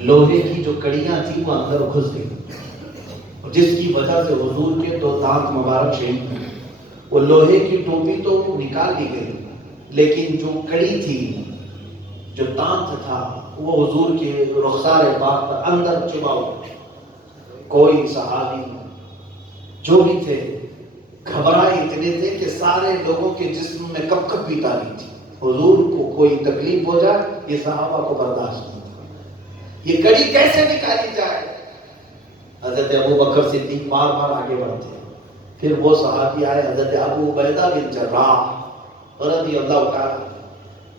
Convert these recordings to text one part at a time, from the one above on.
لوہے کی جو کڑیاں تھی وہ اندر گھس گئی، جس کی وجہ سے حضور کے 2 دانت مبارک شہید ہوئے۔ وہ لوہے کی ٹوپی تو نکال دی گئی، لیکن جو کڑی تھی، جو دانت تھا، وہ حضور کے رخسار پاک پر اندر چبھا ہوا۔ کوئی صحابی جو بھی تھے گھبرائے اتنے تھے کہ سارے لوگوں کے جسم میں کپ کپ بھی تاری تھی۔ حضور کو کوئی تکلیف ہو جائے یہ صحابہ کو برداشت نہیں تھا، یہ کڑی کیسے نکالی جائے۔ حضرت ابو بکر صدیق بار بار آگے بڑھتے، پھر وہ صحابی آئے حضرت ابو عبیدہ بن جراح رضی اللہ تعالی،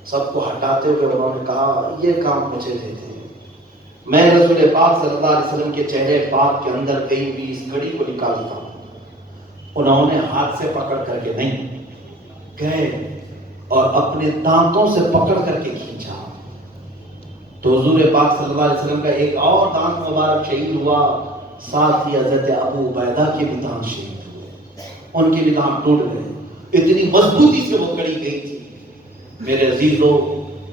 سب کو ہٹاتے ہوئے انہوں نے کہا یہ کام مجھے دے دیں، میں رسول پاک صلی اللہ علیہ وسلم کے چہرے پاک کے اندر کہیں بھی اس گھڑی کو نکالتا ہوں۔ انہوں نے ہاتھ سے پکڑ کر کے نہیں گئے اور اپنے دانتوں سے پکڑ کر کے کھینچا، تو حضور پاک صلی اللہ علیہ وسلم کا ایک اور دانت مبارک شہید ہوا، ساتھ ہی حضرت ابو عبیدہ کے بھی دانت شہید ہوئے، ان کے بھی دانت ٹوٹ گئے، اتنی مضبوطی سے وہ کڑی گئی تھی۔ میرے عزیزو،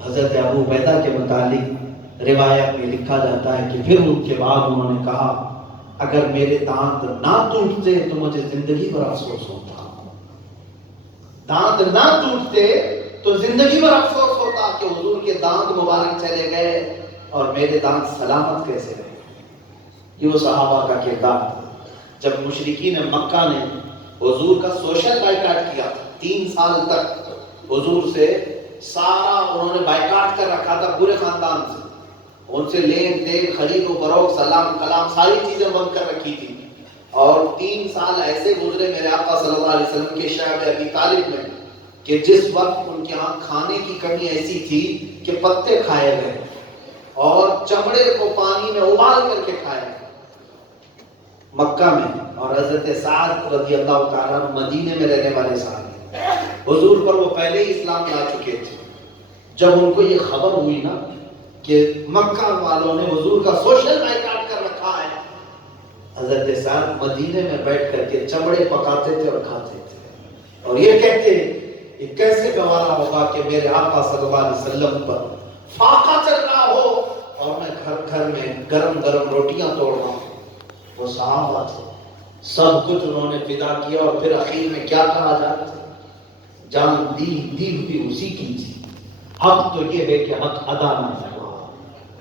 حضرت ابو عبیدہ کے متعلق روایت میں لکھا جاتا ہے کہ پھر ان کے بعد انہوں نے کہا اگر میرے دانت نہ ٹوٹتے تو مجھے زندگی پر افسوس ہوتا، دانت نہ ٹوٹتے تو زندگی پر افسوس ہوتا کہ حضور کے دانت مبارک چلے گئے اور میرے دانت سلامت کیسے رہے۔ یہ وہ صحابہ کا کردار تھا۔ جب مشرکین مکہ نے حضور کا سوشل بائیکاٹ کیا تھا، 3 سال تک حضور سے سارا انہوں نے بائیکاٹ کر رکھا تھا، پورے خاندان سے، ان سے لین دین، خرید و فروخت، سلام کلام، ساری چیزیں بند کر رکھی تھی، اور 3 سال ایسے گزرے میرے آقا صلی اللہ علیہ وسلم کے شعب ابی طالب میں کہ جس وقت ان کے ہاں کھانے کی کمی ایسی تھی کہ پتے کھائے گئے اور چمڑے کو پانی میں ابال کر کے کھائے گئے مکہ میں، اور حضرت سعد رضی اللہ تعالیٰ مدینے میں رہنے والے صحابی، حضور پر وہ پہلے ہی اسلام لا چکے تھے۔ جب ان کو یہ خبر ہوئی نا کہ مکہ والوں نے حضور کا سوشل بائیکاٹ کر رکھا ہے، حضرت سعد مدینے میں بیٹھ کر کے چمڑے پکاتے تھے اور کھاتے تھے، اور یہ کہتے یہ کیسے گوارا ہوگا کہ میرے آقا صلی اللہ علیہ وسلم پر فاقہ چل رہا ہو اور میں گھر گھر میں گرم گرم روٹیاں توڑ رہا ہوں۔ وہ صحابہ تھے، سب کچھ انہوں نے فدا کیا، اور پھر اخیر میں کیا کہا جاتا ہے، جان دی ہوئی اسی کی تھی، حق تو یہ ہے کہ حق ادا نہ ہوا۔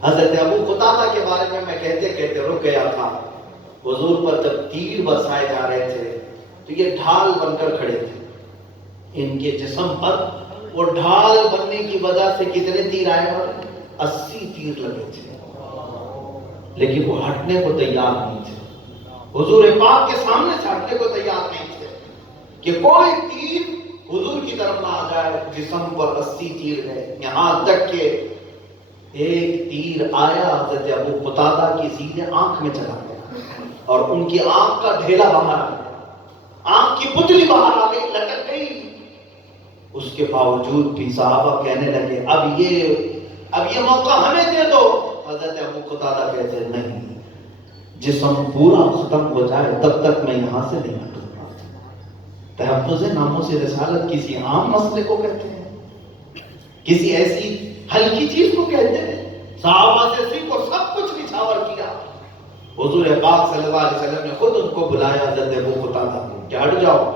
حضرت ابو قتادہ کے بارے میں کہتے کہتے رک گیا تھا، حضور پر جب تیر برسائے جا رہے تھے تو یہ ڈھال بن کر کھڑے تھے، ان کے جسم پر وہ ڈھال بننے کی وجہ سے کتنے تیر آئے، 80 تیر لگے تھے، لیکن وہ ہٹنے کو تیار نہیں تھے، حضور پاک کے سامنے سے ہٹنے کو تیار نہیں تھے کہ کوئی تیر حضور کی طرف نہ آ جائے۔ جسم پر 80 تیر گئے، یہاں تک کہ ایک تیر آیا حضرت ابو قتادہ کی سیدھے آنکھ میں چلا گیا، اور ان کی آنکھ کا ڈھیلا باہر آ گیا، آنکھ کی پتلی باہر آ گئی، لٹک گئی۔ اس کے باوجود بھی صحابہ کہنے لگے اب یہ موقع ہمیں دے دو۔ حضرت ابو قتادہ کہتے ہیں نہیں، جسم پورا ختم ہو جائے تب تک میں یہاں سے نہیں ہٹوں گا۔ تحفظ ناموس رسالت کسی عام مسئلے کو کہتے ہیں، کسی ایسی ہلکی چیز کو کہتے ہیں؟ صحابہ سے سیکھو، سب کچھ نچھاور کیا۔ حضور پاک صلی اللہ علیہ وسلم نے خود ان کو بلایا حضرت ابو قتادہ کو کہ ہٹ جاؤ،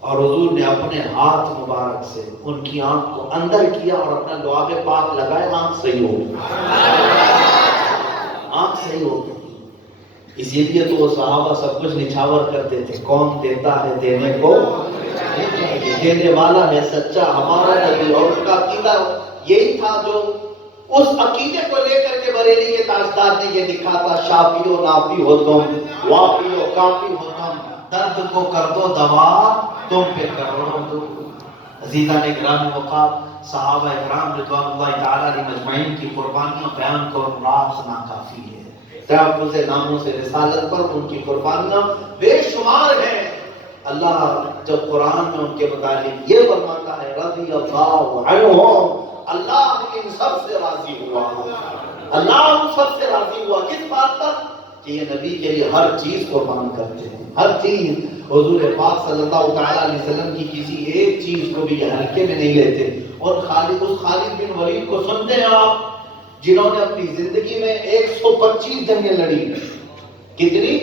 اور حضور نے اپنے ہاتھ مبارک سے ان کی آنکھ کو اندر کیا اور اپنا لعاب پاک لگائے، آنکھ صحیح ہو گئی، آنکھ صحیح ہو گئی۔ اسی لیے تو وہ صحابہ سب کچھ نچھاور کرتے تھے، کون دیتا ہے دینے کو، دینے والا ہے سچا ہمارا نبی، اور ان کا عقیدہ یہی تھا جو اس عقیدے کو لے کر کے بریلی کے تاجدار نے یہ لکھا تھا، شافی و نافی ہو تم، وافی و کافی ہو تم، درد کو کر دو دوا تم پہ کروڑوں دو۔ عزیزان اکرام وقار، صحابہ اکرام رضوان اللہ تعالیٰ علیہ مجمعین کی قربانیاں بیان کرنا ناکافی ہے۔ تحفظ ناموس رسالت پر ان کی قربانیاں بے شمار ہیں۔ اللہ جب قرآن میں ان کے متعلق یہ فرماتا ہے رضی اللہ عنہم، اللہ ان سب سے راضی ہوا، اللہ ان سب سے راضی ہوا، کس بات پر کہ یہ نبی کے لیے ہر چیز قربان کرتے ہیں، ہر چیز۔ حضور پاک صلی اللہ تعالیٰ علیہ وسلم کی کسی ایک چیز کو بھی یہ ہلکے میں نہیں لیتے۔ اور خالد بن ولید کو سنتے ہیں آپ، جنہوں نے اپنی زندگی میں 125 جنگیں لڑی. کتنی؟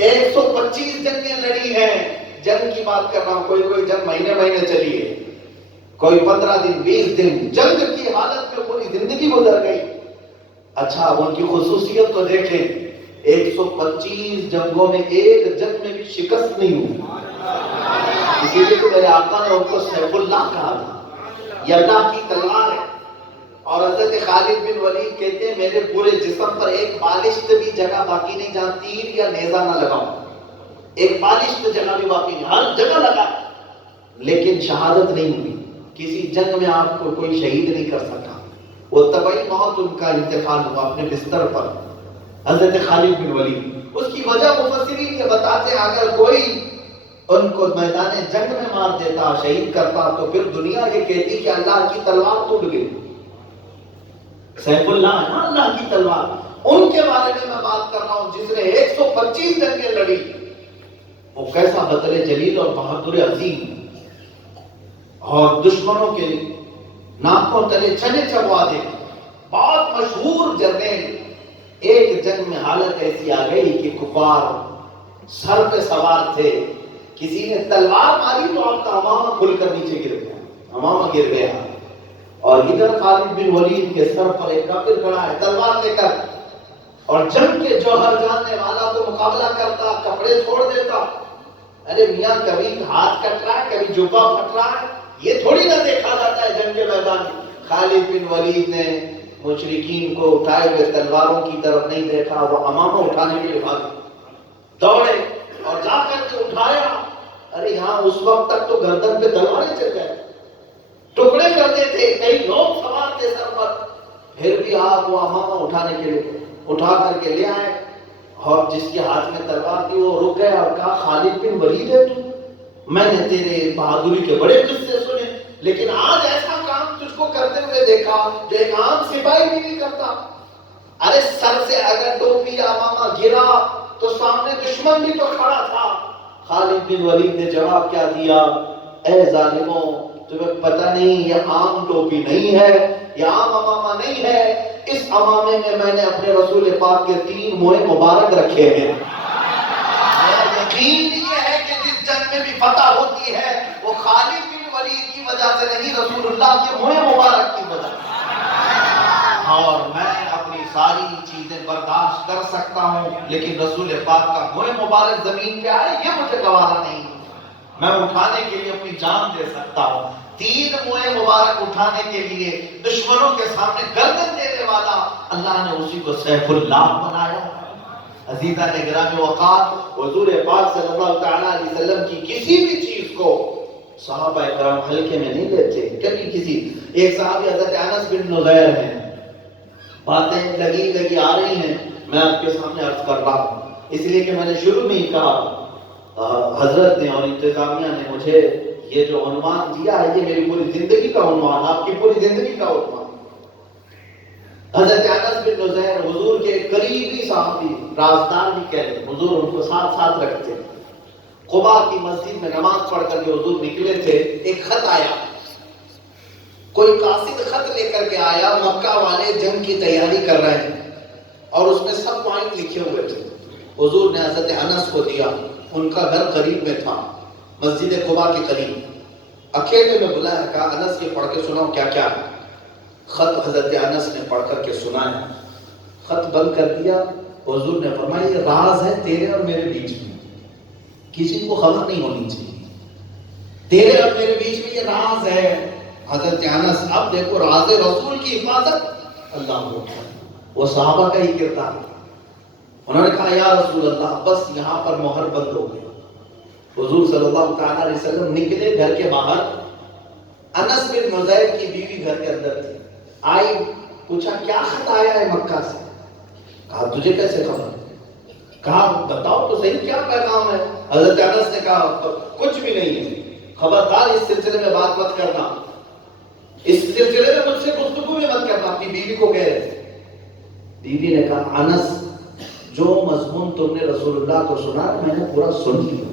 125 جنگیں لڑی ہیں. جنگ کی بات کر رہا ہوں. کوئی جنگ مہینے چلی ہے, کوئی 15 دن 20 دن. جنگ کی حالت میں پوری زندگی گزر گئی. اچھا ان کی خصوصیت تو دیکھیں, 125 جنگوں میں ایک جنگ میں بھی شکست نہیں ہوئی. اسی لیے تو میرے آقا نے ان کو سیف اللہ کہا تھا, یہ اللہ کی تلوار ہے. اور حضرت خالد بن ولید کہتے ہیں میرے پورے جسم پر ایک بالشت بھی جگہ باقی نہیں جہاں تیر یا نیزہ نہ لگاؤں. ایک بالشت جگہ بھی باقی نہیں, ہر جگہ لگا, لیکن شہادت نہیں ہوئی. کسی جنگ میں آپ کو کوئی شہید نہیں کر سکا. وہ طبعی موت ان کا انتقال ہوا اپنے بستر پر, حضرت خالد بن ولید. اس کی وجہ مفسرین یہ بتاتے ہیں اگر کوئی ان کو میدان جنگ میں مار دیتا, شہید کرتا, تو پھر دنیا یہ کہتی کہ اللہ کی تلوار ٹوٹ گئی. سیف اللہ ہے نا اللہ کی تلوار. ان کے بارے میں بات کر رہا ہوں جس نے 125 جنگیں لڑی. وہ کیسا بدر جلیل اور بہادر عظیم, اور دشمنوں کے ناکوں تلے چنے چبوا دے, بہت مشہور جرنیل. ایک جنگ میں حالت ایسی آ گئی کہ کفار سر پہ سوار تھے, کسی نے تلوار ماری تو آپ کا امامہ کھل کر نیچے گر گیا, امامہ گر گیا. اور ادھر خالد بن ولید کے سر پر ایک کافر کھڑا ہے تلوار لے کر, اور جنگ کے جوہر جاننے والا تو مقابلہ کرتا, کپڑے چھوڑ دیتا. ارے میاں کبھی ہاتھ کٹ رہا ہے, کبھی جبہ پھٹ رہا ہے, یہ تھوڑی نہ دیکھا جاتا ہے جنگ کے میدان میں. خالد بن ولید نے مشرکین کو اٹھائے ہوئے تلواروں کی طرف نہیں دیکھا, وہ امامہ اٹھانے کے لیے بھاگے, دوڑے اور جا کر کے اٹھایا. ارے یہاں اس وقت تک تو گردن پہ تلواریں چل گئے, ٹکڑے کرتے تھے, کئی لوگ سوار تھے سر پر. پھر بھی آپ وہ امامہ اٹھانے کے لیے اٹھا کر کے لے آئے, اور جس کے ہاتھ میں تلوار تھی وہ رک گیا اور کہا خالد بن ولید ہے تو, میں نے تیرے بہادری کے بڑے قصے سنے, لیکن آج ایسا کام تجھ کو کرتے ہوئے دیکھا جو ایک عام سپاہی بھی نہیں کرتا. ارے سر سے اگر ٹوپی یا امامہ گرا تو سامنے دشمن بھی تو کھڑا تھا. خالد بن ولید نے جواب کیا دیا, اے ظالموں تمہیں پتہ نہیں یہ عام ٹوپی نہیں ہے, یہ عام امامہ نہیں ہے. اس امامے میں میں نے اپنے رسول پاک کے 3 موئے مبارک رکھے ہیں. یقین یہ ہے کہ جس جنگ میں بھی فتح ہوتی ہے وہ خالد بن ولید کی وجہ سے نہیں, رسول اللہ کے موئے مبارک کی وجہ سے. اور میں اپنی ساری چیزیں برداشت کر سکتا ہوں, لیکن رسول پاک کا موئے مبارک زمین پہ آئے یہ مجھے گوارا نہیں. میں اٹھانے کے لیے اپنی جان دے سکتا ہوں. 3 موئے مبارک اٹھانے کے لیے دشمنوں کے سامنے گردن دینے والا اللہ نے اسی کو سیف اللہ بنایا. عزیزہ نے گرامی وقار, حضور پاک صلی اللہ تعالیٰ علیہ وسلم کی کسی بھی چیز کو صحابہ کرام ہلکے میں نہیں لیتے. کبھی کسی ایک صحابی حضرت انس بن نضیر ہیں, باتیں لگی آ رہی ہیں, میں آپ کے سامنے عرض کر رہا ہوں, اس لیے کہ میں نے شروع میں ہی کہا حضرت نے اور انتظامیہ نے مجھے یہ جو عنوان دیا ہے یہ میری پوری زندگی کا عنوان, آپ کی پوری زندگی کا عنوان. حضرت انس بن نضیر حضور کے قریبی صحابی, رازدار بھی کہہ رہے, حضور ان کو ساتھ رکھتے. قباء کی مسجد میں نماز پڑھ کر کے حضور نکلے تھے, ایک خط آیا, کوئی قاصد خط لے کر کے آیا, مکہ والے جنگ کی تیاری کر رہے ہیں اور اس میں سب پوائنٹ لکھے ہوئے تھے. حضور نے حضرت انس کو دیا, ان کا گھر قریب میں تھا, مسجد قباء کے قریب. اکیلے میں بلایا, کہا انس یہ پڑھ کے سناؤ کیا کیا ہے. خط حضرت انس نے پڑھ کر کے سنایا, خط بند کر دیا. حضور نے فرمایا یہ راز ہے تیرے اور میرے بیچ میں, کسی کو خبر نہیں ہونی چاہیے, تیرے اور میرے بیچ میں یہ راز ہے. حضرت انس, اب دیکھو راز رسول کی حفاظت, اللہ کو وہ صحابہ کا ہی کردار. انہوں نے کہا یا رسول اللہ بس یہاں پر مہر بند ہو گئی. حضور صلی اللہ تعالیٰ علیہ وسلم نکلے گھر کے باہر, انس بن نضیر کی بیوی گھر کے اندر تھی. آئی, پوچھا کیا خط آیا ہے مکہ سے. کہا تجھے کیسے خبر, کہا بتاؤ تو صحیح کیا پیغام ہے. حضرت انس نے کہا کچھ بھی نہیں ہے, خبردار اس سلسلے میں بات مت کرنا, اس سلسلے میں مجھ سے گفتگو بھی مت کرنا. اپنی بیوی کو کہہ رہے تھے. بیوی نے کہا انس جو مضمون تم نے رسول اللہ کو سنا میں نے پورا سن لیا,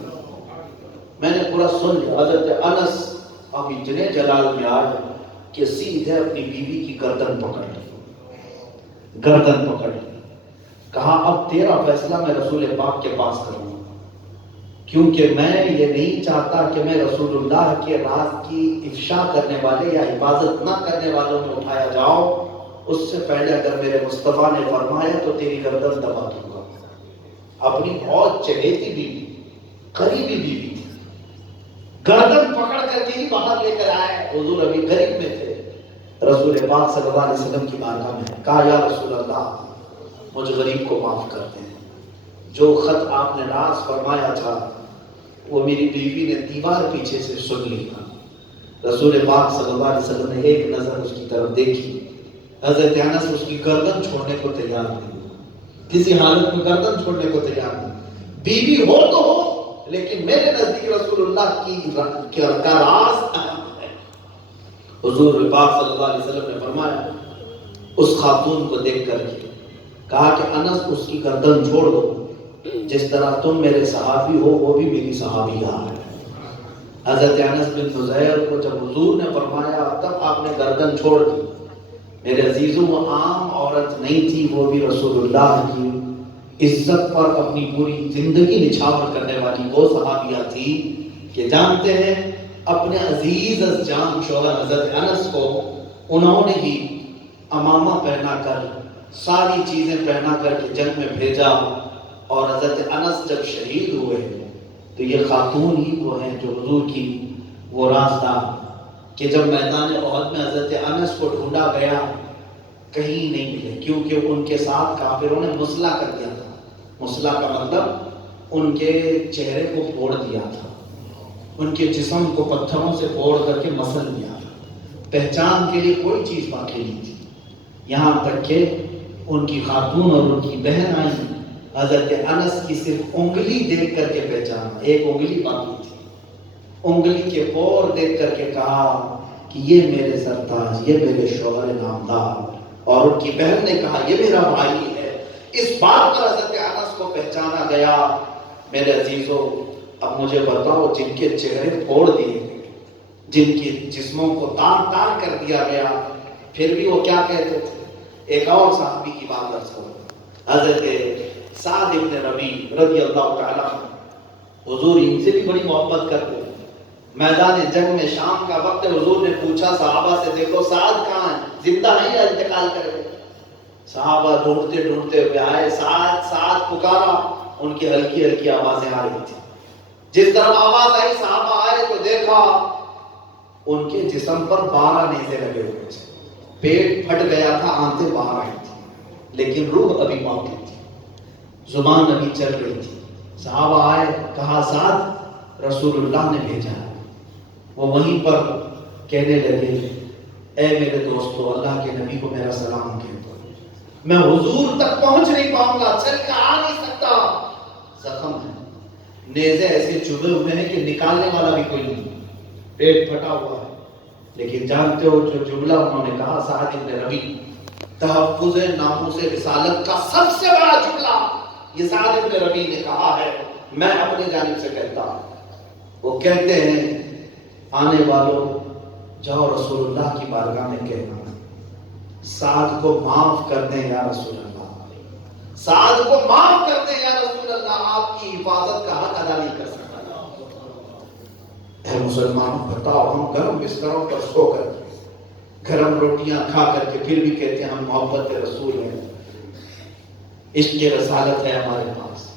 میں نے پورا سن لیا. حضرت انس اب اتنے جلال میں آئے کہ سیدھے اپنی بیوی کی گردن پکڑ لی. گردن پکڑ لی. کہا اب تیرا فیصلہ میں رسول پاک کے پاس کروں، کیونکہ میں یہ نہیں چاہتا کہ میں رسول اللہ کے راز کی افشا کرنے والے یا حفاظت نہ کرنے والوں میں اٹھایا جاؤں. اس سے پہلے اگر میرے مصطفیٰ نے فرمایا تو تیری گردن دبا دوں گا. اپنی بہت چہیتی بیوی، قریبی بیوی تھی، گردن پکڑ کر کے ہی باہر لے کر آئے. حضور ابھی غریب میں تھے، رسول پاک صلی اللہ علیہ وسلم کی بارگاہ میں. کہا یا رسول اللہ مجھ غریب کو معاف کرتے ہیں، جو خط آپ نے راز فرمایا تھا وہ میری بیوی نے دیوار پیچھے سے سن لیا. رسول پاک صلی اللہ علیہ وسلم نے ایک نظر اس کی طرف دیکھی. حضرت انس اس کی گردن چھوڑنے کو تیار نہیں، کسی حالت میں گردن چھوڑنے کو تیار نہیں. بیوی ہو تو ہو، لیکن میرے نزدیک رسول اللہ کا راز اہم ہے. حضور پاک صلی اللہ علیہ وسلم نے فرمایا اس خاتون کو دیکھ کر کے کہا کہ انس اس کی گردن چھوڑ دو، جس طرح تم میرے صحابی ہو وہ بھی میری صحابیہ ہے. حضرت انس بن زہیر کو جب حضور نے فرمایا تب آپ نے گردن چھوڑ دی. میرے عزیزوں وہ عام عورت نہیں تھی، وہ بھی رسول اللہ کی عزت پر اپنی پوری زندگی نچھاور کرنے والی وہ صحابیہ تھی کہ جانتے ہیں اپنے عزیز از جان شوہر حضرت انس کو انہوں نے ہی امامہ پہنا کر ساری چیزیں پہنا کر کے جنگ میں بھیجا. اور حضرت انس جب شہید ہوئے تو یہ خاتون ہی وہ ہیں جو حضور کی وہ رازدار کہ جب میدان احد میں حضرت انس کو ڈھونڈا گیا کہیں نہیں ملے، کیونکہ ان کے ساتھ کافروں نے مسلح کر دیا تھا. مسلح کا مطلب ان کے چہرے کو پھوڑ دیا تھا، ان کے جسم کو پتھروں سے پھوڑ کر کے مسل دیا تھا. پہچان کے لیے کوئی چیز باقی نہیں تھی. یہاں تک کہ ان کی خاتون اور ان کی بہن آئی، حضرت انس کی صرف انگلی دیکھ کر کے پہچانا، ایک انگلی باقی تھی، انگلی کے پور دیکھ کر کے کہا کہ یہ میرے سرتاج، یہ میرے شوہر نامدار. اور ان کی بہن نے کہا یہ میرا بھائی ہے. اس بات پر حضرت انس کو پہچانا گیا. میرے عزیزوں اب مجھے بتاؤ جن کے چہرے پھوڑ دیے گئے، جن کی جسموں کو تار تار کر دیا گیا، پھر بھی وہ کیا کہتے تھے. ایک اور صحابی کی بات عرض کرو، حضرت سعد ابن ربیع رضی اللہ تعالیٰ عنہ. حضور ان سے بھی بڑی محبت کرتے ہیں. میدان جنگ میں شام کا وقت حضور نے پوچھا صحابہ سے دیکھو سعد کہاں ہے، زندہ ہے یا انتقال کر گئے. صحابہ ڈھونڈتے ڈھونڈتے ہوئے آئے، سعد سعد پکارا. ان کی ہلکی ہلکی آوازیں آ رہی تھی. جس طرح آواز آئی صحابہ آئے تو دیکھا ان کے جسم پر 12 نیزے لگے ہوئے تھے. پیٹ پھٹ گیا تھا، آنتیں باہر آئی تھی، لیکن روح ابھی باقی تھی، زبان ابھی چل رہی تھی. صحابہ آئے، کہا سعد رسول اللہ نے بھیجا ہے. وہ وہیں پر کہنے لگے اے میرے دوستو اللہ کے نبی کو میرا سلام کہہ دو. میں حضور تک پہنچ نہیں پاؤں گا، چل کے آ نہیں سکتا، زخم ہے، نیزے ایسے چبھے ہوئے ہیں کہ نکالنے والا بھی کوئی نہیں، پیٹ پھٹا ہوا ہے. لیکن جانتے ہو جو جملہ انہوں نے کہا سعد ابن ربیع، تحفظ ناموس رسالت کا سب سے بڑا جملہ یہ سعد ابن ربیع نے کہا ہے، میں اپنی جانب سے کہتا ہوں. وہ کہتے ہیں آنے والوں جاؤ رسول اللہ کی بارگاہ میں کہنا سعد کو معاف کر دیں یا رسول اللہ، سعد کو معاف کر دیں یا رسول اللہ، آپ کی حفاظت کا حق ادا نہیں کر سکتا. اے مسلمانوں بتاؤ، ہم گرم بستروں پر سو کر کے گرم روٹیاں کھا کر کے پھر بھی کہتے ہیں ہم محبت رسول ہیں، عشق رسالت ہے ہمارے پاس.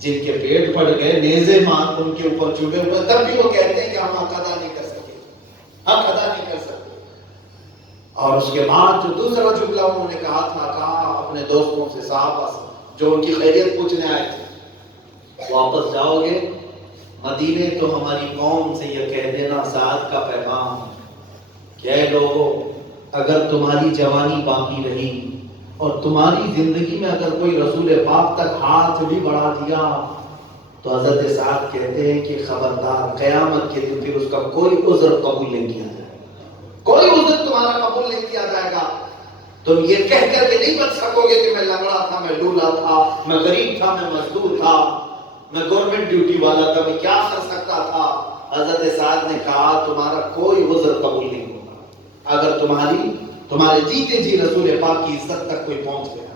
جن کے پیٹ پڑ گئے، نیزے مان ان کے اوپر چبھے ہوئے، تب بھی وہ کہتے ہیں کہ ہم حق ادا نہیں کر سکے، حق ادا نہیں کر سکتے. اور اس کے بعد جو دوسرا جملہ انہوں نے کہا تھا، کہا اپنے دوستوں سے صحابہ سے جو ان کی خیریت پوچھنے آئے تھے، واپس جاؤ گے مدینے تو ہماری قوم سے یہ کہہ دینا سعد کا پیغام کہ اے لوگوں اگر تمہاری جوانی باقی رہی اور تمہاری زندگی میں اگر کوئی رسول پاک تک ہاتھ بھی بڑھا دیا تو حضرت سعد کہتے ہیں کہ خبردار قیامت کے دن پھر اس کا کوئی عذر قبول نہیں کیا جائے گا، کوئی عذر تمہارا قبول نہیں کیا جائے گا. تم یہ کہہ کر کے نہیں بچ سکو گے کہ میں لنگڑا تھا، میں لولا تھا، میں غریب تھا، میں مزدور تھا، میں گورنمنٹ ڈیوٹی والا تھا، میں کیا کر سکتا تھا. حضرت سعد نے کہا تمہارا کوئی عذر قبول نہیں ہوگا. اگر تمہاری تمہارے جیتے جی رسول پاک کی عزت تک کوئی پہنچ گیا.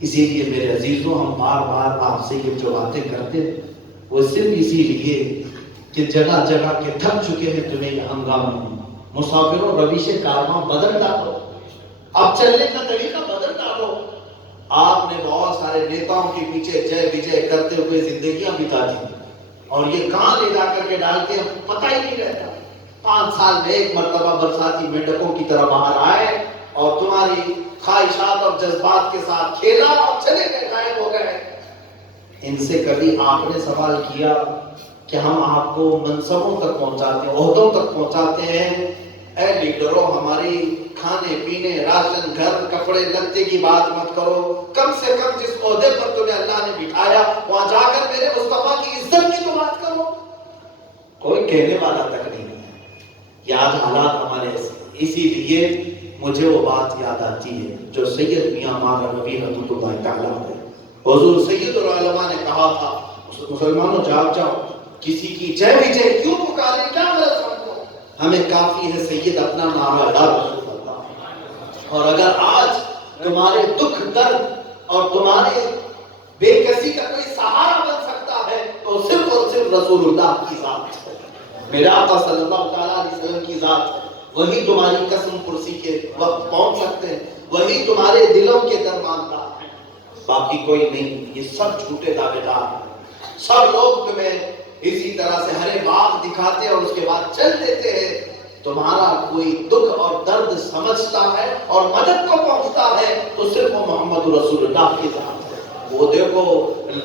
اسی لیے میرے عزیزوں ہم بار بار آپ سے یہ جو باتیں کرتے وہ صرف اسی لیے کہ جگہ جگہ کے تھک چکے ہیں تمہیں یہ ہنگامے. مسافروں رویش کارواں بدل ڈالو، اب چلنے کا طریقہ بدل ڈالو. آپ نے بہت سارے نیتاؤں کے پیچھے جے وجے کرتے ہوئے زندگیاں بتا دی اور یہ کہاں لے جا کر کے ڈالتے ہیں پتہ ہی نہیں رہتا. 5 سال میں ایک مرتبہ برساتی مینڈکوں کی طرح باہر آئے اور تمہاری خواہشات اور جذبات کے ساتھ کھیلا اور چلے گئے، غائب ہو گئے. ان سے کبھی آپ نے سوال کیا کہ ہم آپ کو منصبوں تک پہنچاتے ہیں، عہدوں تک پہنچاتے ہیں، اے لیڈروں ہماری کھانے پینے راشن گھر کپڑے لتے کی بات مت کرو، کم سے کم جس عہدے پر تمہیں اللہ نے بٹھایا وہاں جا کر میرے مصطفیٰ کی عزت کی تو بات کرو. کوئی کہنے والا تک نہیں ہے. یاد حالات ہمارے اسی لیے مجھے وہ بات یاد آتی ہے جو سید میاں مانا نبی رحمۃ اللہ تعالیٰ ہے. حضور سید العلماء نے کہا تھا مسلمانوں جاگ جاؤ، کسی کی جے وجے کیوں پکارے، کیا غلط سمجھو، ہمیں کافی ہے سید اپنا نام ہے یا رسول اللہ. اور اگر آج تمہارے دکھ درد اور تمہارے بے کسی کا کوئی سہارا بن سکتا ہے تو صرف اور صرف رسول اللہ کی ذات ہے، میرے آقا صلی اللہ تعالیٰ علیہ وسلم کی ذات ہے. وہی تمہاری قسم پرسی کے وقت پہنچ سکتے ہیں، وہی تمہارے دلوں کے درماندار ہیں، باقی کوئی نہیں. یہ سب جھوٹے دعوے دار ہیں. سب لوگ تمہیں اسی طرح سے ہرے باغ دکھاتے اور اس کے بعد چل دیتے ہیں. تمہارا کوئی دکھ اور درد سمجھتا ہے اور مدد کو پہنچتا ہے تو صرف وہ محمد رسول اللہ کی ذات ہے. وہ دیکھو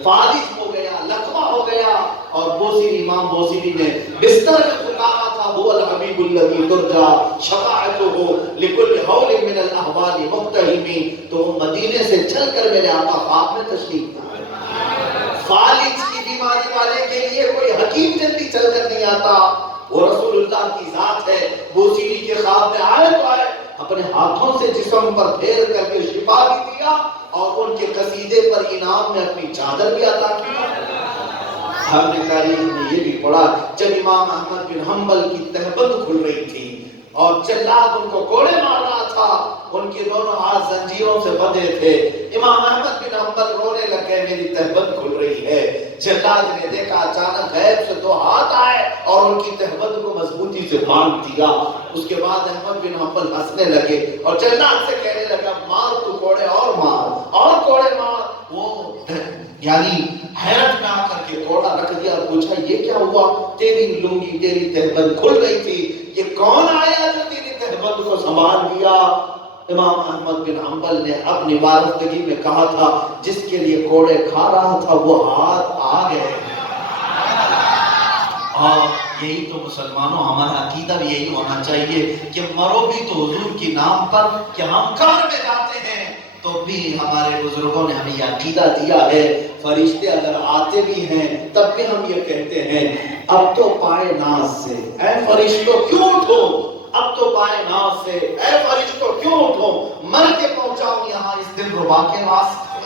فالج ہو گیا، لقمہ ہو گیا اور بوسیری امام بوسیری نے بستر میں پکارا تھا هو الحبیب الذی ترجا شفاعتہ لکل حول من الاحوال مقتحم. تو وہ مدینے سے چل کر میرے آقا خواب میں تشریف لائے. فالج کی بیماری والے کے لیے کوئی حکیم جلدی چل کر نہیں آتا، وہ رسول اللہ کی ذات ہے. بوسیری کے خواب میں آئے تو آئے، اپنے ہاتھوں سے جسم پر پھیر کر کے شفا بھی دیا اور ان کے قصیدے پر انعام میں اپنی چادر بھی عطا کی. ہم نے تاریخ میں یہ بھی پڑھا جب امام احمد بن حنبل کی تہبند کھل رہی تھی اور جلاد ان کو کوڑے مار رہا تھا، ان کے دونوں ہاتھ زنجیروں سے بندھے تھے. امام احمد بن حنبل رونے لگے میری تہبند کھل رہی ہے. جلاد نے دیکھا اچانک غیب سے 2 ہاتھ آئے اور ان کی تہبند کو مضبوطی سے باندھ دیا. اس کے بعد احمد بن حنبل ہنسنے لگے اور جلاد سے کہنے لگا مار تو کوڑے اور مار اور کوڑے مار. وہ یعنی حیرت میں آ کر کے کوڑا رکھ دیا اور پوچھا یہ کیا ہوا؟ تیری لنگی تیری تہبند کھل رہی تھی، یہ کون آیا جو تیری تہبند کو سنبھال دیا؟ امام احمد بن حنبل نے اپنی وارثگی میں کہا تھا جس کے لیے کوڑے کھا رہا تھا وہ ہاتھ آ گئے. اور یہی تو مسلمانوں ہمارا عقیدہ بھی یہی ہونا چاہیے کہ مرو بھی تو حضور کی نام پر، کہ ہم قبر میں جاتے ہیں تو بھی ہمارے بزرگوں نے ہمیں یہ عقیدہ دیا ہے. فرشتے اگر آتے بھی ہیں تب بھی ہم یہ کہتے ہیں اب تو پائے ناز سے اے فرشتوں کیوں اٹھو، اب تو پائے ناز سے اے فرشتوں کیوں اٹھو، مر کے پہنچاؤ یہاں اس دل ربا کے واسطے.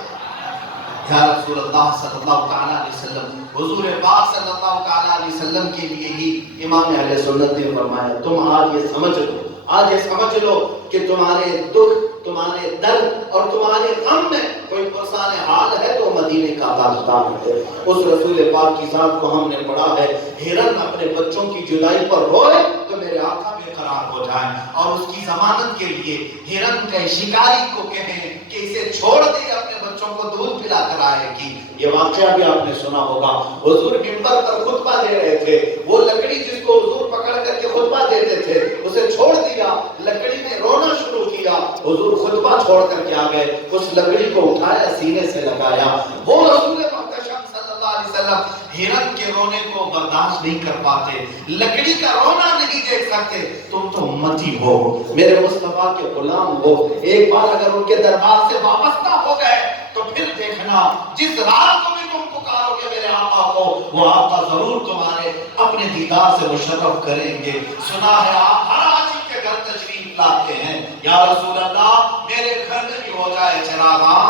یا رسول اللہ صلی اللہ تعالیٰ علیہ وسلم، حضور پاک صلی اللہ تعالیٰ علیہ وسلم کے لیے ہی امام اہل سنت نے فرمایا تم آج یہ سمجھ لو، آج یہ سمجھ لو کہ تمہارے دکھ تمہارے درد اور تمہارے غم میں کوئی پرسان حال ہے تو مدینے کا تاجدار ہے. اس رسول پاک کی ذات کو ہم نے پڑھا ہے ہرن اپنے بچوں کی جدائی پر روئے تو میرے آقا بے قرار ہو جائیں اور اس کی ضمانت کے لیے ہرن کے شکاری کو کہیں کہ اسے چھوڑ دے اپنے بچوں کو دودھ پلا کر آئے گی. یہ واقعہ بھی آپ نے سنا ہوگا. حضور منبر پر خطبہ دے رہے تھے، وہ لکڑی جس کو حضور پکڑ کر کے خطبہ دیتے تھے اسے چھوڑ دیا، لکڑی نے رونا شروع کیا. حضور خطبہ چھوڑ کر کے آ گئے، اس لکڑی کو اٹھایا سینے سے لگایا. وہ رسول محتشم صلی اللہ علیہ وسلم ہرن کے رونے کو برداشت نہیں کر پاتے، لکڑی کا رونا نہیں دیکھ سکتے. تم تو امتی ہو، میرے مصطفیٰ کے غلام ہو، ایک بار اگر ان کے دربار سے وابستہ ہو گئے تو پھر دیکھنا جس رات کو بھی تم پکارو گے میرے آقا کو وہ آقا ضرور تمہارے اپنے دیدار سے مشرف کریں گے. سنا ہے آپ ہر عاشق کے گھر تشریف لاتے ہیں. یا رسول اللہ میرے گھر میں بھی ہو جائے چراغاں،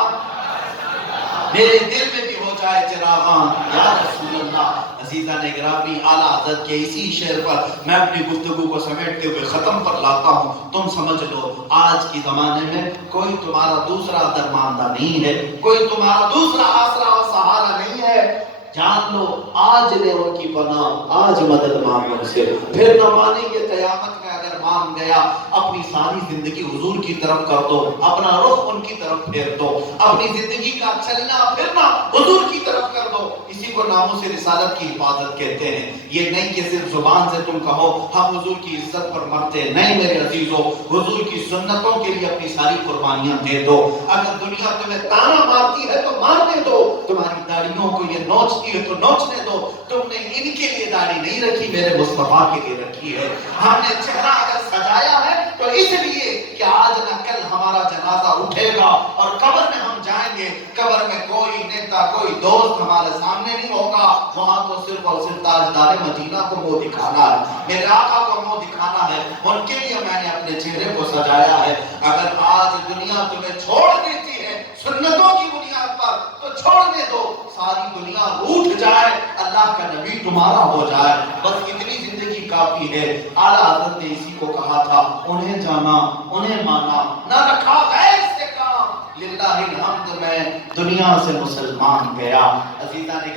میرے دل میں بھی ہو جائے روشائے چراغاں یا رسول اللہ۔ عزیزان گرامی، اعلیٰ حضرت کے اسی شعر پر میں اپنی گفتگو کو سمیٹتے ہوئے ختم پر لاتا ہوں۔ تم سمجھ لو آج کی زمانے میں کوئی تمہارا دوسرا درماندہ نہیں ہے، کوئی تمہارا دوسرا آسرا و سہارا نہیں ہے۔ جان لو آج لے ان کی پناہ، آج مدد مانگ ان سے، پھر نہ مانیں گے قیامت میں اگر مان گیا۔ اپنی ساری زندگی حضور کی طرف کر دو، اپنا رخ ان کی طرف پھیر دو، اپنی زندگی کا چلنا پھرنا حضور کی طرف کر دو۔ اسی کو ناموس رسالت کی حفاظت کہتے ہیں۔ یہ نہیں کہ صرف زبان سے تم کہو ہم حضور کی عزت پر مرتے، نہیں میرے عزیزو، حضور کی سنتوں کے لیے اپنی ساری قربانیاں دے دو۔ اگر دنیا تمہیں تانا مارتی ہے تو مارنے دو، تمہاری داڑھیوں کو یہ نوچتی ہے تو نوچنے دو۔ تم نے ان کے لیے داڑھی نہیں رکھی، میرے مصطفیٰ کے لیے رکھی ہے۔ ہم نے چہرہ اگر سجایا ہے تو اس لیے کہ آج نہ کل ہمارا جنازہ اٹھے گا اور قبر میں ہم جائیں گے۔ قبر میں کوئی نیتا کوئی دوست ہمارے سامنے نہیں ہوگا، وہاں تو صرف اور صرف تاجدار مدینہ کو منہ دکھانا ہے، میرے آقا کو منہ دکھانا ہے۔ ان کے لیے میں نے اپنے چہرے کو سجایا ہے۔ اگر آج دنیا تمہیں چھوڑ دیتی ہے سنتوں کی بنیاد پر تو چھوڑنے دو، ساری دنیا روٹھ جائے، اللہ کا نبی تمہارا ہو جائے، بس اتنی زندگی کافی ہے۔ اعلیٰ حضرت نے اسی کو کہا تھا، انہیں جانا انہیں مانا، نہ رکھا غیر سے کام، للہ الحمد میں دنیا سے مسلمان گیا۔ عزیزان